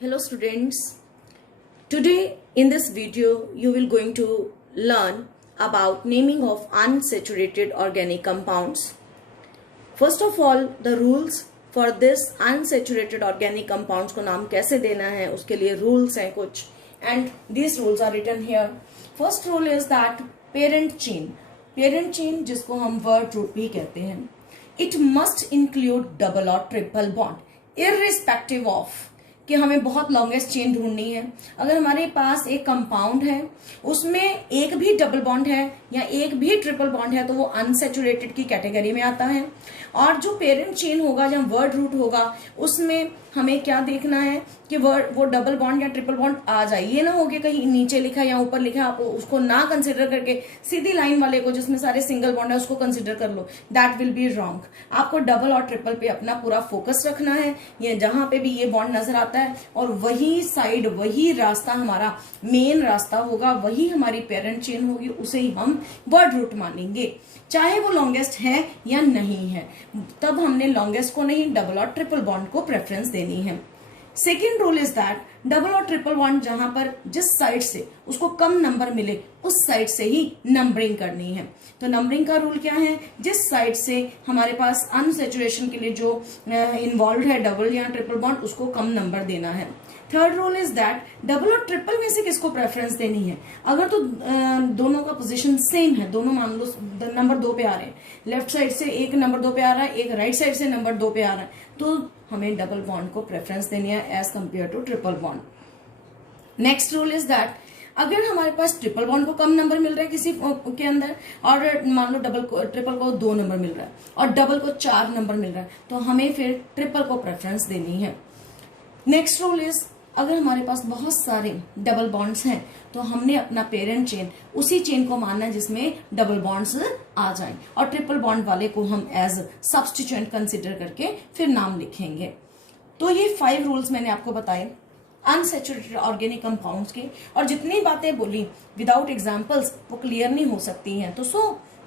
Hello students, today in this video you will going to learn about naming of unsaturated organic compounds. First of all, the rules for this unsaturated organic compounds को नाम कैसे देना है उसके लिए rules हैं कुछ, and these rules are written here. First rule is that parent chain जिसको हम word root भी कहते हैं, it must include double or triple bond irrespective of कि हमें बहुत लॉन्गेस्ट चेन ढूंढनी है। अगर हमारे पास एक कंपाउंड है उसमें एक भी डबल बॉन्ड है या एक भी ट्रिपल बॉन्ड है तो वो अनसैचुरेटेड की कैटेगरी में आता है। और जो पेरेंट चेन होगा या वर्ड रूट होगा उसमें हमें क्या देखना है कि वो डबल बॉन्ड या ट्रिपल बॉन्ड आ जाए, ये ना हो कि कहीं नीचे लिखा या ऊपर लिखा आप उसको ना कंसिडर करके सीधी लाइन वाले को जिसमें सारे सिंगल बॉन्ड है उसको कंसिडर कर लो। That will be wrong. आपको डबल और ट्रिपल पे अपना पूरा फोकस रखना है। ये जहां पे भी ये बॉन्ड नजर आता है और वही साइड वही रास्ता हमारा मेन रास्ता होगा, वही हमारी पेरेंट चेन होगी, उसे ही हम वर्ड रूट मानेंगे चाहे वो लॉन्गेस्ट है या नहीं है। तब हमने लॉन्गेस्ट को नहीं डबल और ट्रिपल बॉन्ड को प्रेफरेंस देनी है। Second rule is that double और ट्रिपल बॉन्ड जहां पर जिस साइड से उसको कम नंबर मिले उस साइड से ही नंबरिंग करनी है। तो नंबरिंग का रूल क्या है, जिस साइड से हमारे पास अनसैचुरेशन के लिए जो इन्वॉल्व है डबल या ट्रिपल बॉन्ड उसको कम नंबर देना है। Third rule is that double और ट्रिपल में से किसको प्रेफरेंस देनी है। अगर तो दोनों का पोजीशन सेम है, दोनों मान लो नंबर 2 पे आ रहे हैं, लेफ्ट साइड से एक नंबर 2 पे आ रहा है, एक राइट साइड से नंबर 2 पे आ रहा है, तो हमें डबल बॉन्ड को प्रेफरेंस देनी है as compare to triple bond. Next rule is that अगर हमारे पास ट्रिपल बॉन्ड को कम नंबर मिल रहा है किसी के अंदर और मान लो ट्रिपल को 2 नंबर मिल रहा है और डबल को 4 नंबर मिल रहा है तो हमें फिर ट्रिपल को प्रेफरेंस देनी है। नेक्स्ट रूल इज अगर हमारे पास बहुत सारे डबल बॉन्ड्स हैं तो हमने अपना पेरेंट चेन उसी चेन को मानना है जिसमें डबल बॉन्ड्स आ जाएं और ट्रिपल बॉन्ड वाले को हम एज सब्स्टिट्यूएंट कंसिडर करके फिर नाम लिखेंगे। तो ये 5 रूल्स मैंने आपको बताए अनसैचुरेटेड ऑर्गेनिक कंपाउंड्स के, और जितनी बातें बोली विदाउट एग्जाम्पल्स वो क्लियर नहीं हो सकती हैं। तो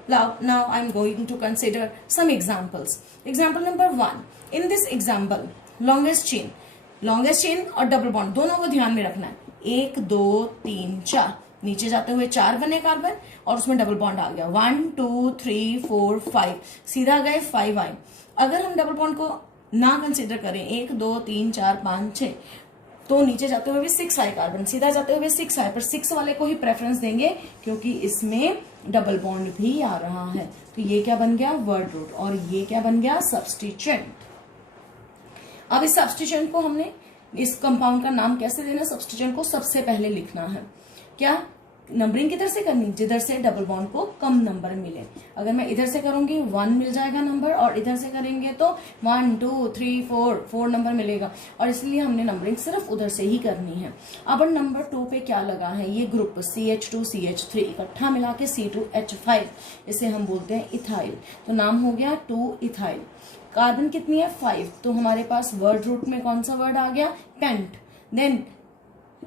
now I'm going to consider some examples. Example number 1. In this example, longest chain और डबल बॉन्ड दोनों को ध्यान में रखना है। 1 2 3 4 नीचे जाते हुए 4 बने कार्बन और उसमें डबल बॉन्ड आ गया। 1 2 3 4 5 सीधा गए 5 आए। अगर हम डबल बॉन्ड को ना कंसिडर करें 1 2 3 4 5 6 तो नीचे जाते हुए भी 6 आए कार्बन, सीधा जाते हुए 6 आए, पर 6 वाले को ही प्रेफरेंस देंगे क्योंकि इसमें डबल बॉन्ड भी आ रहा है। तो ये क्या बन गया, वर्ड रूट, और ये क्या बन गया, सब्स्टिट्यूएंट। अब इस सब्स्टिट्यूएंट को हमने इस कंपाउंड का नाम कैसे देना, सब्स्टिट्यूएंट को सबसे पहले लिखना है। क्या नंबरिंग किधर से करनी, जिधर से डबल बॉन्ड को कम नंबर मिले। अगर मैं इधर से करूंगी 1 मिल जाएगा नंबर और इधर से करेंगे तो 1 2 3 4 नंबर मिलेगा, और इसलिए हमने नंबरिंग सिर्फ उधर से ही करनी है। अब नंबर 2 पे क्या लगा है, ये ग्रुप CH2 CH3 इकट्ठा मिला के C2H5, इसे हम बोलते हैं इथाइल। तो नाम हो गया 2 इथाइल। कार्बन कितनी है, 5, तो हमारे पास वर्ड रूट में कौन सा वर्ड आ गया, पेंट। देन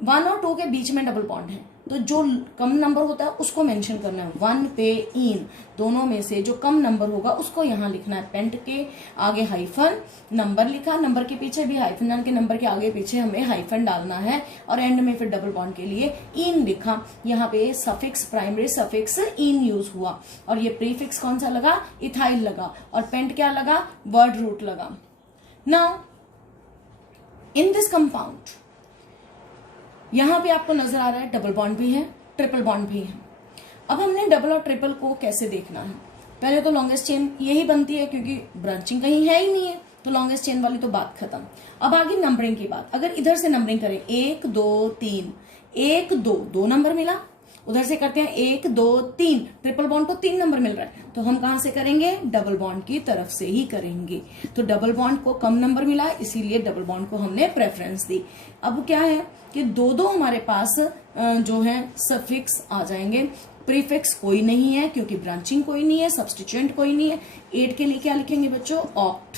1 और 2 के बीच में डबल बॉन्ड है तो जो कम नंबर होता है उसको मेंशन करना है। 1 पे इन दोनों में से जो कम नंबर होगा उसको यहाँ लिखना है। पेंट के आगे हाइफन, नंबर लिखा, नंबर के पीछे भी हाइफन डाल के नंबर के आगे पीछे हमें हाइफन डालना है, और एंड में फिर डबल बॉन्ड के लिए इन लिखा। यहाँ पे suffix, primary suffix in use हुआ, और ये प्रीफिक्स कौन सा लगा, इथाइल लगा, और पेंट क्या लगा, वर्ड रूट लगा। नाउ इन दिस कंपाउंड यहां पे आपको नजर आ रहा है डबल बॉन्ड भी है, ट्रिपल बॉन्ड भी है। अब हमने डबल और ट्रिपल को कैसे देखना है, पहले तो लॉन्गेस्ट चेन यही बनती है क्योंकि ब्रांचिंग कहीं है ही नहीं है, तो लॉन्गेस्ट चेन वाली तो बात खत्म। अब आगे नंबरिंग की बात। अगर इधर से नंबरिंग करें 1 2 3 1 2 नंबर मिला, उधर से करते हैं 1 2 3 ट्रिपल बॉन्ड को 3 नंबर मिल रहा है, तो हम कहां से करेंगे, डबल बॉन्ड की तरफ से ही करेंगे। तो डबल बॉन्ड को कम नंबर मिला इसीलिए डबल बॉन्ड को हमने प्रेफरेंस दी। अब क्या है कि दो हमारे पास जो है सफिक्स आ जाएंगे, प्रीफिक्स कोई नहीं है क्योंकि ब्रांचिंग कोई नहीं है, सब्स्टिट्यूएंट कोई नहीं है। 8 के लिए क्या लिखेंगे बच्चों, ऑक्ट,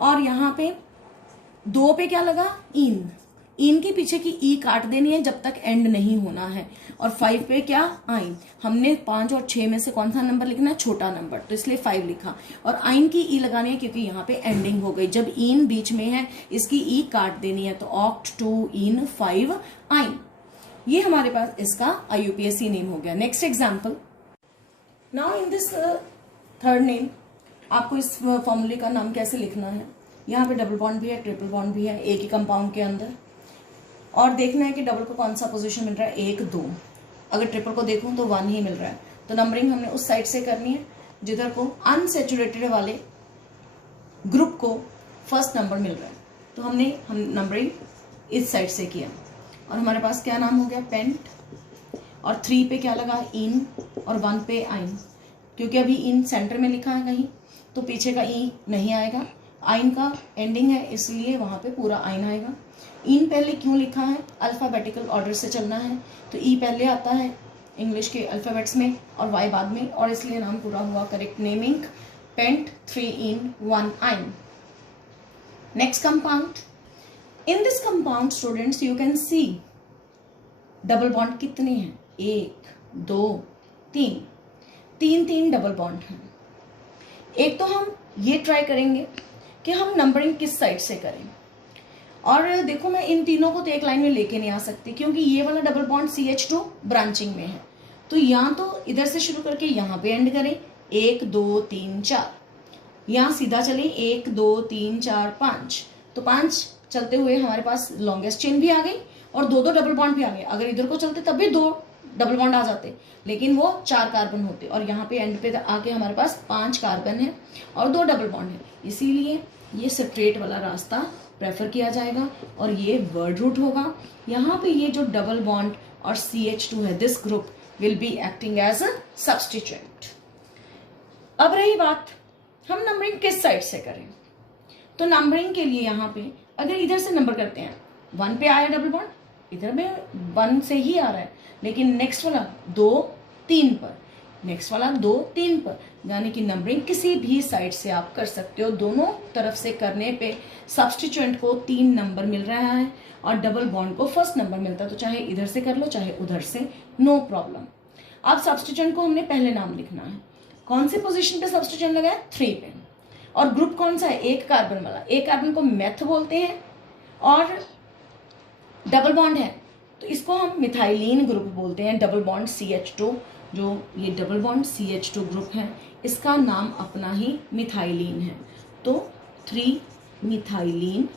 और यहाँ पे 2 पे क्या लगा, इन इन के पीछे की ई काट देनी है जब तक एंड नहीं होना है। और 5 पे क्या, आइन। हमने 5 और 6 में से कौन सा नंबर लिखना है, छोटा नंबर, तो इसलिए 5 लिखा। और आइन की ई लगानी है क्योंकि यहाँ पे एंडिंग हो गई। जब इन बीच में है इसकी ई काट देनी है, तो ऑक्ट 2 इन 5 आइन। ये हमारे पास इसका IUPAC नेम हो गया। Next example, now in this third name आपको इस फॉर्मूले का नाम कैसे लिखना है। यहाँ पे डबल बॉन्ड भी है, ट्रिपल बॉन्ड भी है एक ही कंपाउंड के अंदर, और देखना है कि डबल को कौन सा पोजीशन मिल रहा है, 1 2। अगर ट्रिपल को देखूं तो 1 ही मिल रहा है। तो नंबरिंग हमने उस साइड से करनी है जिधर को अनसेचुरेटेड वाले ग्रुप को फर्स्ट नंबर मिल रहा है। तो हम नंबरिंग इस साइड से किया, और हमारे पास क्या नाम हो गया, पेंट। और 3 पे क्या लगा, इन, और 1 पे आइन। क्योंकि अभी इन सेंटर में लिखा है कहीं, तो पीछे का ई नहीं आएगा। आइन का एंडिंग है इसलिए वहां पे पूरा आइन आएगा। इन पहले क्यों लिखा है, अल्फाबेटिकल ऑर्डर से चलना है, तो ई पहले आता है इंग्लिश के अल्फाबेट्स में और वाई बाद में, और इसलिए नाम पूरा हुआ करेक्ट नेमिंग, पेंट 3 इन 1 आइन। Next compound, in this compound students you can see double bond कितने हैं, 1 2 3, 3 डबल बॉन्ड हैं। एक तो हम ये ट्राई करेंगे कि हम नंबरिंग किस साइड से करें। और देखो मैं इन तीनों को तो एक लाइन में लेके नहीं आ सकती क्योंकि ये वाला डबल बॉन्ड CH2 ब्रांचिंग में है। तो यहाँ तो इधर से शुरू करके यहाँ पे एंड करें, 1 2 3 4, यहाँ सीधा चले 1 2 3 4 5। तो 5 चलते हुए हमारे पास लॉन्गेस्ट चेन भी आ गई और 2 डबल बॉन्ड भी आ गए। अगर इधर को चलते तब भी 2 डबल बॉन्ड आ जाते, लेकिन वो 4 कार्बन होते, और यहाँ पे एंड पे आके हमारे पास 5 कार्बन है और 2 डबल बॉन्ड है। इसीलिए ये स्ट्रेट वाला रास्ता प्रेफर किया जाएगा और ये वर्ड रूट होगा। यहाँ पे ये जो डबल बॉन्ड और CH2 है, this group will be acting as a substituent. अब रही बात हम नंबरिंग किस साइड से करें, तो नंबरिंग के लिए यहाँ पे अगर इधर से नंबर करते हैं, 1 पे आया डबल बॉन्ड, इधर में 1 से ही आ रहा है, लेकिन नेक्स्ट वाला 2 3 पर, नेक्स्ट वाला 2 3 पर, यानी कि नंबरिंग किसी भी साइड से आप कर सकते हो। दोनों तरफ से करने पे सब्स्टिट्यूएंट को 3 नंबर मिल रहा है और डबल बॉन्ड को फर्स्ट नंबर मिलता है। तो चाहे इधर से कर लो चाहे उधर से, नो प्रॉब्लम। अब सब्स्टिट्यूएंट को हमने पहले नाम लिखना है। कौन से पोजीशन पे सब्स्टिट्यूएंट लगा है, 3 पे। और ग्रुप कौन सा है, 1 कार्बन वाला। 1 कार्बन को मेथ बोलते हैं और डबल बॉन्ड है तो इसको हम मिथाइलिन ग्रुप बोलते हैं। डबल बॉन्ड CH2, जो ये डबल बॉन्ड CH2 ग्रुप है, इसका नाम अपना ही मिथाइलिन है। तो 3 मिथाइलिन।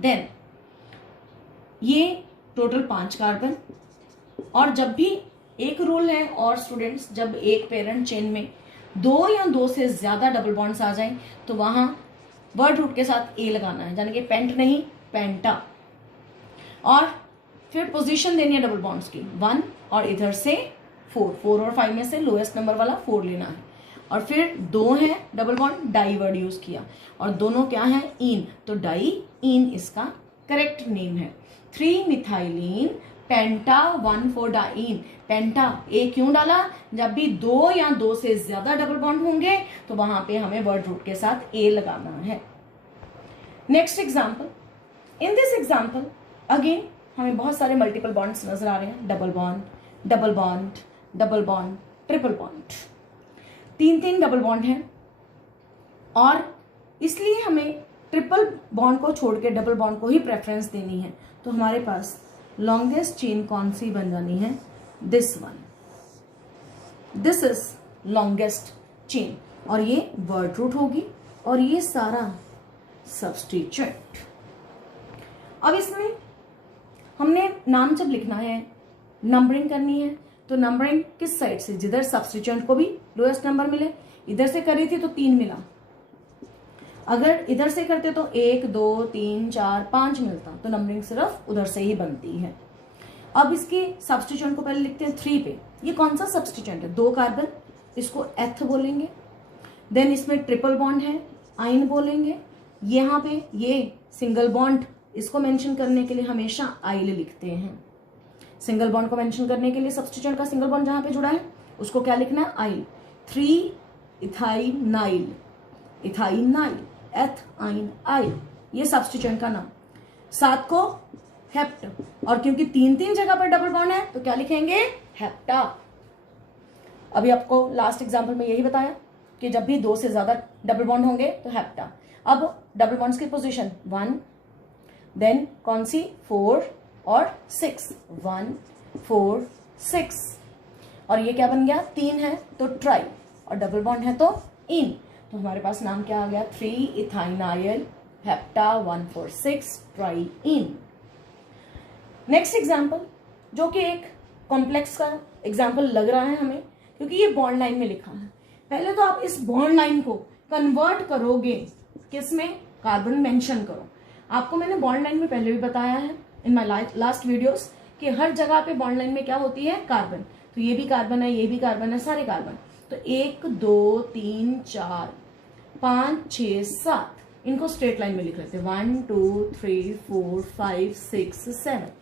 देन ये टोटल 5 कार्बन। और जब भी एक रूल है और स्टूडेंट्स, जब एक पेरेंट चेन में 2 या 2 से ज्यादा डबल बॉन्ड्स आ जाएं तो वहां वर्ड रूट के साथ ए लगाना है, यानी कि पेंट नहीं पेंटा। और फिर पोजीशन देनी है डबल बॉन्ड्स की 1 और इधर से 4 और 5 में से लोएस्ट नंबर वाला 4 लेना है। और फिर 2 है double bond, di word use किया और दोनों क्या है, इन, तो डाई इन इसका करेक्ट नेम है। 3 मिथाइलिन पेंटा 1 4 डाइन। पेंटा ए क्यों डाला, जब भी 2 या 2 से ज्यादा डबल बॉन्ड होंगे तो वहां पे हमें वर्ड रूट के साथ ए लगाना है। Next example, in this example again हमें बहुत सारे मल्टीपल बॉन्ड्स नजर आ रहे हैं। Double bond double bond double bond triple bond, 3 double bond हैं और इसलिए हमें ट्रिपल बॉन्ड को छोड़ के डबल बॉन्ड को ही प्रेफरेंस देनी है। तो हमारे पास लॉन्गेस्ट चेन कौन सी बन जानी है, this one. This is longest chain और ये वर्ड रूट होगी और ये सारा सब्स्टिट्यूएंट। अब इसमें हमने नाम जब लिखना है, नंबरिंग करनी है, तो नंबरिंग किस साइड से, जिधर सब्स्टिट्यूएंट को भी लोएस्ट नंबर मिले। इधर से करी थी तो 3 मिला, अगर इधर से करते तो 1 2 3 4 5 मिलता, तो नंबरिंग सिर्फ उधर से ही बनती है। अब इसके सब्स्टिट्यूएंट को पहले लिखते हैं 3 पे। ये कौन सा सब्स्टिट्यूएंट है, 2 कार्बन, इसको एथ बोलेंगे। देन इसमें ट्रिपल बॉन्ड है, आइन बोलेंगे। यहाँ पे ये सिंगल बॉन्ड, इसको मेंशन करने के लिए हमेशा आइल लिखते हैं। सिंगल बॉन्ड को मेंशन करने के लिए सब्स्टिट्यूएंट का सिंगल बॉन्ड जहां पे जुड़ा है उसको क्या लिखना है, आइल। 3 इथाइनाइल, इथाइनाइल, एथ आइन आइल, ये सब्स्टिट्यूएंट का नाम। 7 को हेप्ट। और क्योंकि 3 जगह पर डबल बॉन्ड है तो क्या लिखेंगे, हेप्टा। अभी आपको लास्ट एग्जाम्पल में यही बताया कि जब भी 2 से ज्यादा डबल बॉन्ड होंगे तो हेप्टा। अब डबल बॉन्ड्स की पोजीशन 1, देन कौन सी 4 और 6, 1 4 6। और ये क्या बन गया, 3 है तो ट्राई, और डबल बॉन्ड है तो इन। तो हमारे पास नाम क्या आ गया, 3 इथाइनाइल hepta 146 try in. Next example, जो कि एक कॉम्प्लेक्स का एग्जाम्पल लग रहा है हमें क्योंकि ये बॉन्ड लाइन में लिखा है। पहले तो आप इस बॉन्ड लाइन को कन्वर्ट करोगे किसमें, कार्बन मेंशन करो। आपको मैंने बॉन्ड लाइन में पहले भी बताया है इन माय लास्ट वीडियोस कि हर जगह पे बॉन्ड लाइन में क्या होती है, कार्बन। तो ये भी कार्बन है, ये भी कार्बन है, सारे कार्बन। तो 1 2 3 4 5 6 7 इनको स्ट्रेट लाइन में लिख लेते हैं। 1 2 3 4 5 6 7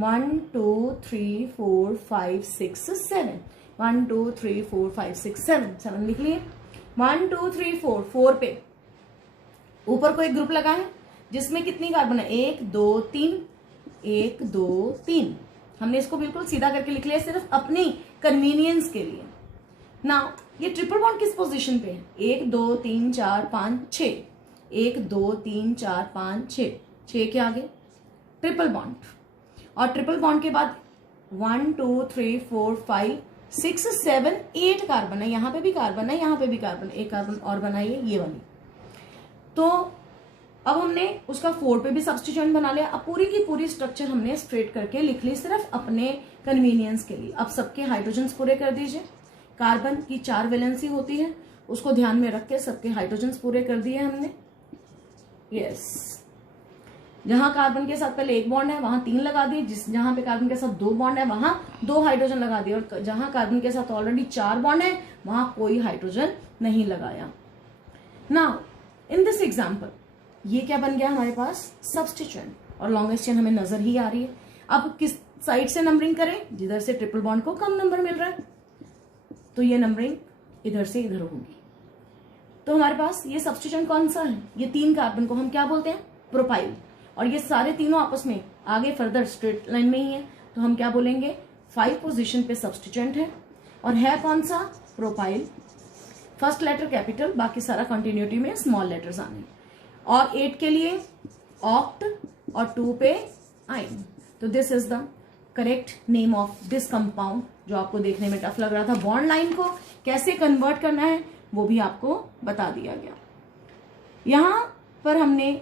1 2 3 4 5 6 7 1 2 3 4 5 6 7 लिख लिए। 1 2 3 4 पे ऊपर को एक ग्रुप लगा है जिसमें कितनी कार्बन है, 1 2 3 1 2 3। हमने इसको बिल्कुल सीधा करके लिख लिया सिर्फ अपनी कन्वीनियंस के लिए। नाउ ये ट्रिपल बॉन्ड किस पोजीशन पे है, 1 2 3 4 5 6 1 2 3 4 5 6 के आगे ट्रिपल बॉन्ड, और ट्रिपल बॉन्ड के बाद 1 2 3 4 5 6 7 8 कार्बन है। यहां पे भी कार्बन है, यहां पे भी कार्बन, एक कार्बन और बनाइए ये वाली। तो अब हमने उसका 4 पे भी सब्स्टिट्यूएंट बना लिया। अब पूरी की पूरी स्ट्रक्चर हमने स्ट्रेट करके लिख ली सिर्फ अपने कन्वीनियंस के लिए। अब सबके हाइड्रोजन्स पूरे कर दीजिए। कार्बन की 4 वैलेंसी होती है, उसको ध्यान में रख के सबके हाइड्रोजन्स पूरे कर दिए हमने। यस, जहां कार्बन के साथ पहले 1 बॉन्ड है वहां 3 लगा दिए, जहां पे कार्बन के साथ 2 बॉन्ड है वहां 2 हाइड्रोजन लगा दिए, और जहां कार्बन के साथ ऑलरेडी 4 बॉन्ड है वहां कोई हाइड्रोजन नहीं लगाया। नाउ इन दिस एग्जाम्पल ये क्या बन गया हमारे पास, सब्स्टिट्यूएंट, और लॉन्गेस्ट चेन हमें नजर ही आ रही है। अब किस साइड से नंबरिंग करें, जिधर से ट्रिपल बॉन्ड को कम नंबर मिल रहा है तो ये नंबरिंग इधर से इधर होगी। तो हमारे पास ये सब्स्टिट्यूएंट कौन सा है, ये 3 कार्बन को हम क्या बोलते हैं, प्रोपाइल। और ये सारे तीनों आपस में आगे फर्दर स्ट्रेट लाइन में ही है तो हम क्या बोलेंगे, 5 पोजीशन पे सब्स्टिट्यूएंट है, और है कौन सा, प्रोपाइल। फर्स्ट लेटर कैपिटल, बाकी सारा कंटिन्यूटी में स्मॉल लेटर्स आने। और 8 के लिए ऑक्ट, और 2 पे आइन। तो this is the correct name of this compound, जो आपको देखने में टफ लग रहा था। बॉन्ड लाइन को कैसे कन्वर्ट करना है वो भी आपको बता दिया गया। यहां पर हमने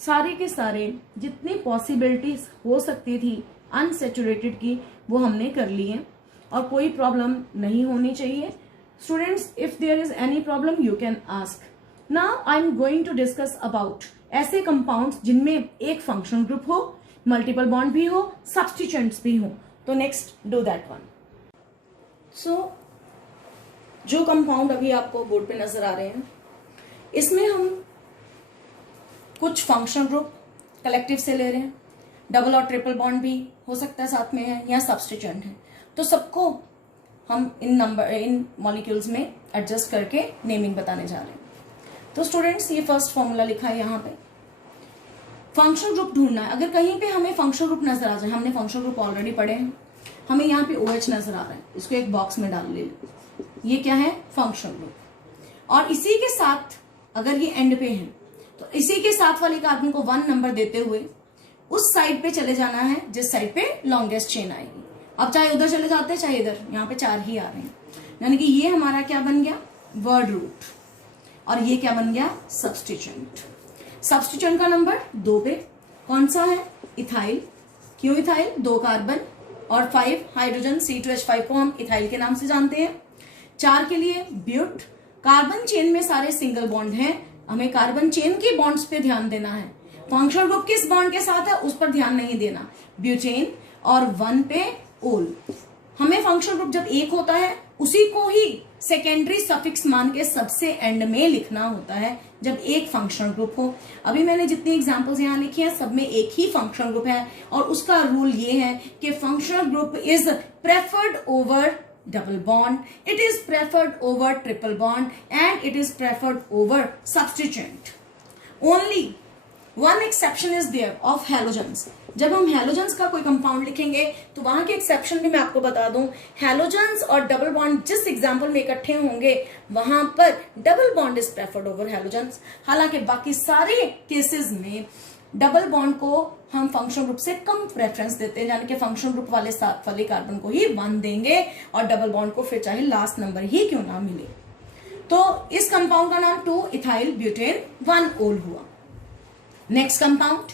सारे के सारे जितनी पॉसिबिलिटीज हो सकती थी अनसेचुरेटेड की वो हमने कर ली है, और कोई प्रॉब्लम नहीं होनी चाहिए। Students, if there is any problem you can ask. Now I am going to discuss about ऐसे कंपाउंड्स जिनमें एक फंक्शनल ग्रुप हो, मल्टीपल बॉन्ड भी हो, सब्स्टिट्यूएंट्स भी हो। तो next do that one. So जो कंपाउंड अभी आपको बोर्ड पे नजर आ रहे हैं इसमें हम कुछ फंक्शनल ग्रुप कलेक्टिव से ले रहे हैं, डबल और ट्रिपल बॉन्ड भी हो सकता है साथ में है, या सब्स्टिट्यूएंट है। तो सबको हम इन मॉलिक्यूल्स में एडजस्ट करके नेमिंग बताने जा रहे हैं। तो स्टूडेंट्स, ये फर्स्ट फॉर्मूला लिखा है यहाँ पे, फंक्शनल ग्रुप ढूंढना है। अगर कहीं पे हमें फंक्शनल ग्रुप नजर आ जाए, हमने फंक्शनल ग्रुप ऑलरेडी पढ़े हैं, हमें यहाँ पे OH नजर आ रहा है, इसको एक बॉक्स में डाल ले, ये क्या है, फंक्शनल ग्रुप। और इसी के साथ अगर ये एंड पे है तो इसी के साथ वाले कार्बन को 1 नंबर देते हुए उस साइड पे चले जाना है जिस साइड पे लॉन्गेस्ट चेन आएगी। अब चाहे उधर चले जाते हैं चाहे इधर, यहाँ पे 4 ही आ रहे हैं, यानी कि ये हमारा क्या बन गया, वर्ड रूट, और ये क्या बन गया, सब्स्टिट्यूएंट। सब्स्टिट्यूएंट का नंबर 2 पे कौन सा है, इथाइल। क्यों इथाइल, 2 कार्बन और 5 हाइड्रोजन, C2H5 को हम इथाइल के नाम से जानते हैं। 4 के लिए ब्यूट, कार्बन चेन में सारे सिंगल बॉन्ड हैं, हमें कार्बन चेन की बॉन्ड्स पे ध्यान देना है। फंक्शनल ग्रुप किस बॉन्ड के साथ है उस पर ध्यान नहीं देना, ब्यूटेन। और 1 पे ओल। हमें फंक्शनल ग्रुप जब एक होता है उसी को ही सेकेंडरी सफिक्स मान के सबसे एंड में लिखना होता है जब एक फंक्शनल ग्रुप हो। अभी मैंने जितनी एग्जांपल्स यहाँ लिखी हैं सब में एक ही फंक्शनल ग्रुप है, और उसका रूल ये है कि functional group is preferred over double bond, it is preferred over triple bond, and it is preferred over substituent. Only one exception is there of halogens. जब हम हैलोजेंस का कोई कंपाउंड लिखेंगे तो वहां के एक्सेप्शन भी मैं आपको बता दूं, हैलोजेंस और डबल बॉन्ड जिस एग्जाम्पल में इकट्ठे होंगे वहां पर double bond is preferred over halogens. हालांकि बाकी सारे केसेस में डबल बॉन्ड को हम फंक्शनल ग्रुप से कम प्रेफरेंस देते हैं, यानी कि फंक्शनल ग्रुप वाले कार्बन को ही 1 देंगे और डबल बॉन्ड को फिर चाहे लास्ट नंबर ही क्यों ना मिले। तो इस कंपाउंड का नाम 2 इथाइल ब्यूटेन 1 ओल हुआ। नेक्स्ट कंपाउंड,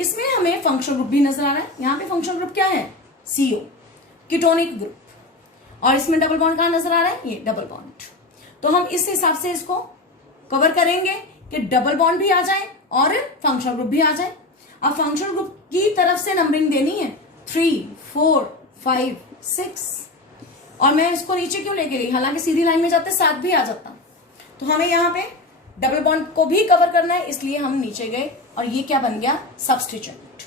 इसमें हमें फंक्शनल ग्रुप भी नजर आ रहा है। यहां पे फंक्शनल ग्रुप क्या है? CO, ketonic group. और इसमें डबल बॉन्ड कहां नजर आ रहा है? ये डबल बॉन्ड। तो हम इस हिसाब से इसको कवर करेंगे कि डबल बॉन्ड भी आ जाए और फंक्शनल ग्रुप भी आ जाए। अब फंक्शनल ग्रुप की तरफ से नंबरिंग देनी है 3, 4, 5, 6। और मैं इसको नीचे क्यों लेके गई? हालांकि सीधी लाइन में जाते 7 भी आ जाता। तो हमें यहाँ पे डबल बॉन्ड को भी कवर करना है, इसलिए हम नीचे गए। और ये क्या बन गया? सब्स्टिट्यूएंट।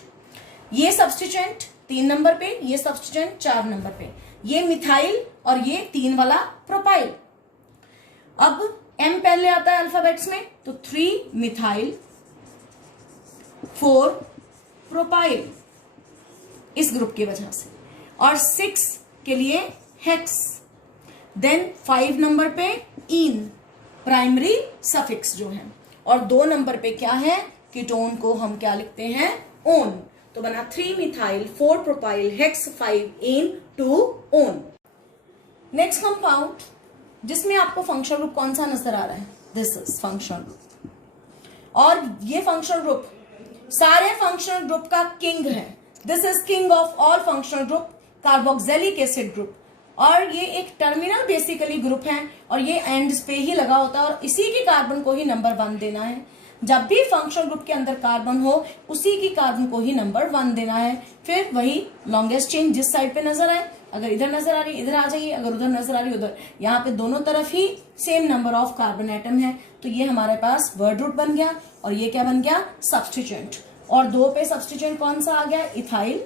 ये सब्स्टिट्यूएंट 3 नंबर पे, ये सब्स्टिट्यूएंट 4 नंबर पे, ये मिथाइल और ये 3 वाला प्रोपाइल। अब M पहले आता है अल्फाबेट्स में, तो 3 मिथाइल 4 प्रोपाइल इस ग्रुप की वजह से, और 6 के लिए हेक्स। देन 5 नंबर पे इन, प्राइमरी सफिक्स जो है, और 2 नंबर पे क्या है? कीटोन को हम क्या लिखते हैं? ओन। तो बना 3 मिथाइल 4 प्रोपाइल हेक्स 5 इन 2 ओन। नेक्स्ट कंपाउंड जिसमें आपको फंक्शनल ग्रुप कौन सा नजर आ रहा है? This is functional group. और ये फंक्शनल ग्रुप सारे फंक्शनल ग्रुप का किंग है। This is king of all functional group, carboxylic acid group. और ये एक टर्मिनल बेसिकली ग्रुप है और ये एंड्स पे ही लगा होता है और इसी के कार्बन को ही नंबर 1 देना है। जब भी फंक्शनल ग्रुप के अंदर कार्बन हो उसी की कार्बन को ही नंबर 1 देना है। फिर वही लॉन्गेस्ट चेन जिस साइड पे नजर आए, अगर इधर नजर आ रही इधर आ जाइए, अगर उधर नजर आ रही उधर। यहाँ पे दोनों तरफ ही same number of carbon atom है, तो ये हमारे पास वर्ड रूट बन गया। और ये क्या बन गया? सब्स्टिट्यूएंट। और 2 पे सब्स्टिट्यूएंट कौन सा आ गया? इथाइल।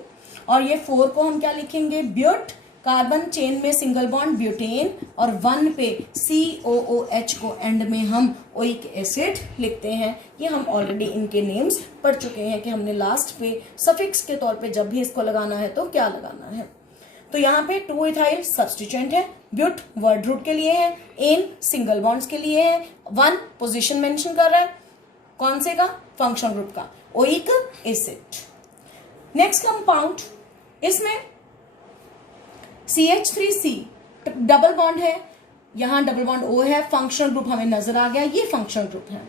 और ये 4 को हम क्या लिखेंगे? ब्यूट। कार्बन चेन में सिंगल बॉन्ड ब्यूटेन, और 1 पे COOH को एंड में हम ओइक एसिड लिखते हैं। ये हम ऑलरेडी इनके नेम्स पढ़ चुके हैं कि हमने लास्ट पे सफिक्स के तौर पे जब भी इसको लगाना है तो क्या लगाना है। तो यहाँ पे 2 इथाइल सब्स्टिट्यूएंट है, ब्यूट वर्ड रूट के लिए है, एन सिंगल बॉन्ड्स के लिए है, 1 पोजीशन मेंशन कर रहा है कौन से का? फंक्शनल ग्रुप का, ओइक एसिड। नेक्स्ट कंपाउंड, इसमें CH3C डबल बॉन्ड है, यहां डबल बॉन्ड O है, फंक्शनल ग्रुप हमें नजर आ गया, ये फंक्शनल ग्रुप है।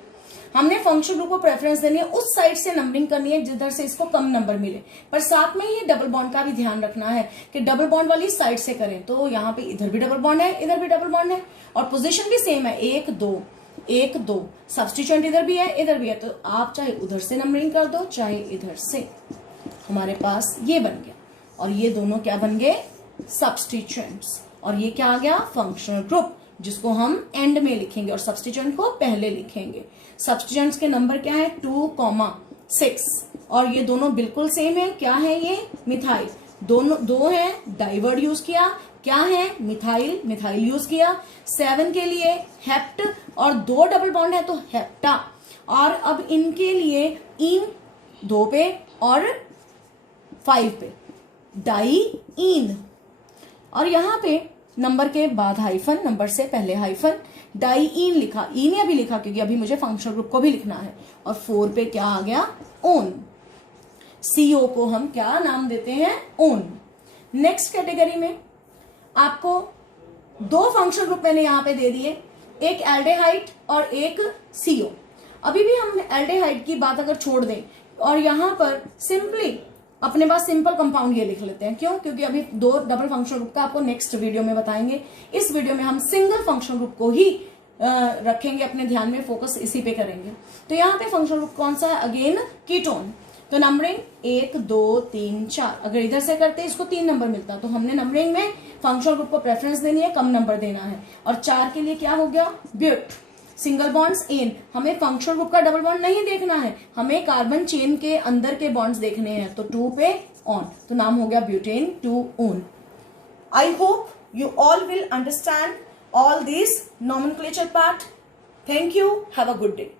हमने फंक्शनल ग्रुप को प्रेफरेंस देनी है, उस साइड से नंबरिंग करनी है जिधर से इसको कम नंबर मिले, पर साथ में ही डबल बॉन्ड का भी ध्यान रखना है कि डबल बॉन्ड वाली साइड से करें। तो यहाँ पे इधर भी डबल बॉन्ड है, इधर भी डबल बॉन्ड है, और पोजीशन भी सेम है, 1 2 1 2। सब्स्टिट्यूएंट इधर भी है इधर भी है, तो आप चाहे उधर से नंबरिंग कर दो चाहे इधर से। हमारे पास ये बन गया, और ये दोनों क्या बन गए? सब्स्टिट्यूएंट्स। और ये क्या आ गया? फंक्शनल ग्रुप, जिसको हम एंड में लिखेंगे और सब्स्टिट्यूएंट को पहले लिखेंगे। सब्स्टिट्यूएंट्स के नंबर क्या है? 2,6। और ये दोनों बिल्कुल सेम है। क्या है ये? मिथाइल। दोनों 2 है, डाइवर्ड यूज किया। क्या है? मिथाइल, मिथाइल यूज किया। 7 के लिए हेप्ट, और 2 डबल बॉन्ड है तो हेप्टा। और अब इनके लिए इन 2 पे और 5 पे डाई-इन। और यहाँ पे नंबर के बाद हाइफन, नंबर से पहले हाइफन, डाई-इन लिखा। इन अभी लिखा क्योंकि अभी मुझे फंक्शनल ग्रुप को भी लिखना है। और 4 पे क्या आ गया? ओन। CO को हम क्या नाम देते हैं? ओन। नेक्स्ट कैटेगरी में आपको 2 फंक्शनल ग्रुप मैंने यहां पे दे दिए, एक एल्डेहाइड और एक CO। अभी भी हम एल्डेहाइड की बात अगर छोड़ दें और यहां पर सिंपली अपने पास सिंपल कंपाउंड ये लिख लेते हैं। क्यों? क्योंकि अभी 2 डबल फंक्शनल ग्रुप का आपको नेक्स्ट वीडियो में बताएंगे। इस वीडियो में हम सिंगल फंक्शनल ग्रुप को ही रखेंगे अपने ध्यान में, फोकस इसी पे करेंगे। तो यहाँ पे फंक्शनल ग्रुप कौन सा है? Again ketone. तो नंबरिंग 1 2 3 4, अगर इधर से करते इसको 3 नंबर मिलता, तो हमने नंबरिंग में फंक्शनल ग्रुप को प्रेफरेंस देनी है, कम नंबर देना है। और 4 के लिए क्या हो गया? ब्यूट। सिंगल बॉन्ड्स एन, हमें फंक्शनल ग्रुप का डबल बॉन्ड नहीं देखना है, हमें कार्बन चेन के अंदर के बॉन्ड्स देखने हैं। तो 2 पे ऑन, तो नाम हो गया butane 2 own. I hope you all will understand all these nomenclature part. Thank you. Have a good day.